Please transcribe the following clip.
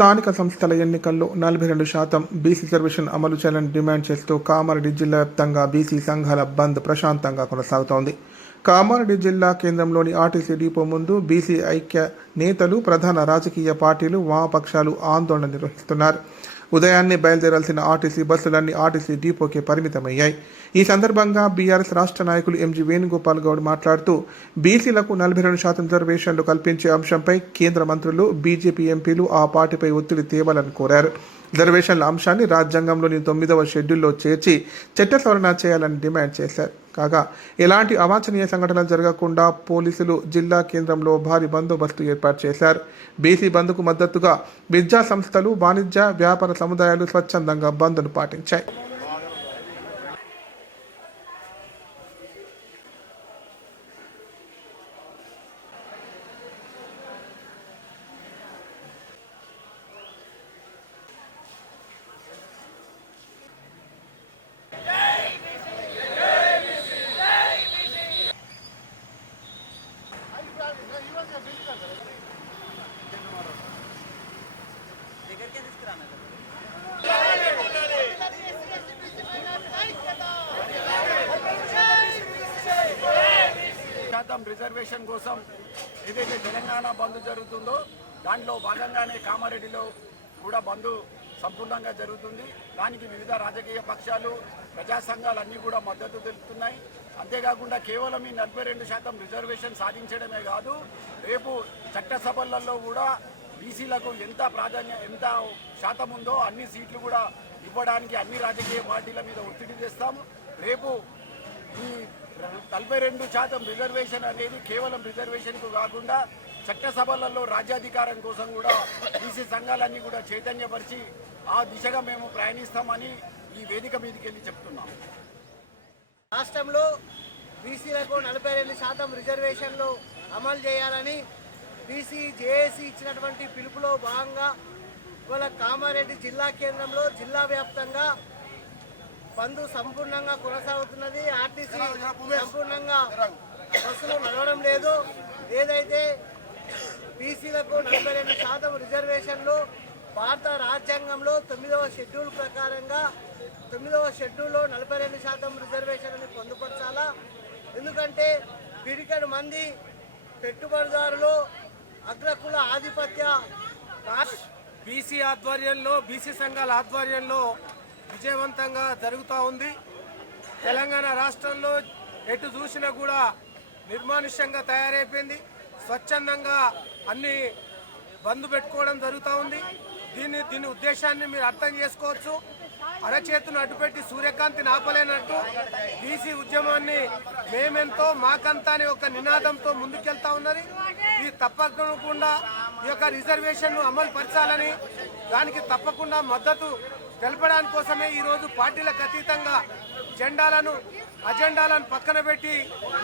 స్థానిక సంస్థల ఎన్నికల్లో 42% బీసీ రిజర్వేషన్ అమలు చేయాలని డిమాండ్ చేస్తూ కామారెడ్డి జిల్లా వ్యాప్తంగా బీసీ సంఘాల బంద్ ప్రశాంతంగా కొనసాగుతోంది. కామారెడ్డి జిల్లా కేంద్రంలోని ఆర్టీసీ డిపో ముందు బీసీ ఐక్య నేతలు, ప్రధాన రాజకీయ పార్టీలు, వామపక్షాలు ఆందోళన నిర్వహిస్తున్నారు. ఉదయాన్నే బయలుదేరాల్సిన ఆర్టీసీ బస్సులన్నీ ఆర్టీసీ డిపోకే పరిమితమయ్యాయి. ఈ సందర్భంగా బీఆర్ఎస్ రాష్ట్ర నాయకులు ఎంజీ వేణుగోపాల్ గౌడ్ మాట్లాడుతూ బీసీలకు 42% రిజర్వేషన్లు కల్పించే అంశంపై కేంద్ర మంత్రులు, బీజేపీ ఎంపీలు ఆ పార్టీపై ఒత్తిడి తేవాలని కోరారు. రిజర్వేషన్ల అంశాన్ని రాజ్యాంగంలోని 9వ షెడ్యూల్లో చేర్చి చట్ట సవరణ చేయాలని డిమాండ్ చేశారు. కాగా ఎలాంటి అవాంఛనీయ సంఘటనలు జరగకుండా పోలీసులు జిల్లా కేంద్రంలో భారీ బందోబస్తు ఏర్పాటు చేశారు. బీసీ బంద్కు మద్దతుగా విద్యా సంస్థలు, వాణిజ్య, వ్యాపార సముదాయాలు స్వచ్ఛందంగా బంద్ను పాటించాయి. రిజర్వేషన్ కోసం ఏదైతే తెలంగాణ బంద్ జరుగుతుందో దాంట్లో భాగంగానే కామారెడ్డిలో కూడా బంద్ సంపూర్ణంగా జరుగుతుంది. దానికి వివిధ రాజకీయ పక్షాలు, ప్రజా సంఘాలు అన్నీ కూడా మద్దతు తెలుపుతున్నాయి. అంతేకాకుండా కేవలం ఈ 42% రిజర్వేషన్ సాధించడమే కాదు, రేపు చట్టసభలలో కూడా బీసీలకు ఎంత శాతం ఉందో అన్ని సీట్లు కూడా ఇవ్వడానికి అన్ని రాజకీయ పార్టీల మీద ఒత్తిడి తెస్తాము. రేపు ఈ 42% రిజర్వేషన్ అనేది కేవలం రిజర్వేషన్కు కాకుండా చట్టసభలలో రాజ్యాధికారం కోసం కూడా బీసీ సంఘాలన్నీ కూడా చైతన్యపరిచి ఆ దిశగా మేము ప్రయాణిస్తామని ఈ వేదిక మీదకి వెళ్ళి చెప్తున్నాం. రాష్ట్రంలో బీసీలకు 42% రిజర్వేషన్లు అమలు చేయాలని బీసీ జేఏసీ ఇచ్చినటువంటి పిలుపులో భాగంగా ఇవాళ కామారెడ్డి జిల్లా కేంద్రంలో జిల్లా వ్యాప్తంగా బంద్ సంపూర్ణంగా కొనసాగుతున్నది. ఆర్టీసీ సంపూర్ణంగా బస్సులు నడవడం లేదు. ఏదైతే బీసీలకు 42% రిజర్వేషన్లు భారత రాజ్యాంగంలో 9వ షెడ్యూల్ ప్రకారంగా 9వ షెడ్యూల్లో 42% రిజర్వేషన్ అని పొందుపరచాలా. ఎందుకంటే పిడికెడు మంది పెట్టుబడిదారులు, అగ్రకుల ఆధిపత్య బీసీ ఆధ్వర్యంలో, బీసీ సంఘాల ఆధ్వర్యంలో విజయవంతంగా జరుగుతూ ఉంది. తెలంగాణ రాష్ట్రంలో ఎటు చూసినా కూడా నిర్మానుష్యంగా తయారైపోయింది. స్వచ్ఛందంగా అన్ని బంద్ పెట్టుకోవడం జరుగుతూ ఉంది. దీని ఉద్దేశాన్ని మీరు అర్థం చేసుకోవచ్చు. అరచేతును అడ్డుపెట్టి సూర్యకాంతిని ఆపలేనట్టు బీసీ ఉద్యమాన్ని మేమెంతో మాకంతా అనే ఒక నినాదంతో ముందుకెళ్తా ఉన్నది. ఇది తప్పకుండా ఈ యొక్క రిజర్వేషన్ను అమలు పరచాలని, దానికి తప్పకుండా మద్దతు తెలపడానికి కోసమే ఈరోజు పార్టీలకు అతీతంగా అజెండాలను పక్కన పెట్టి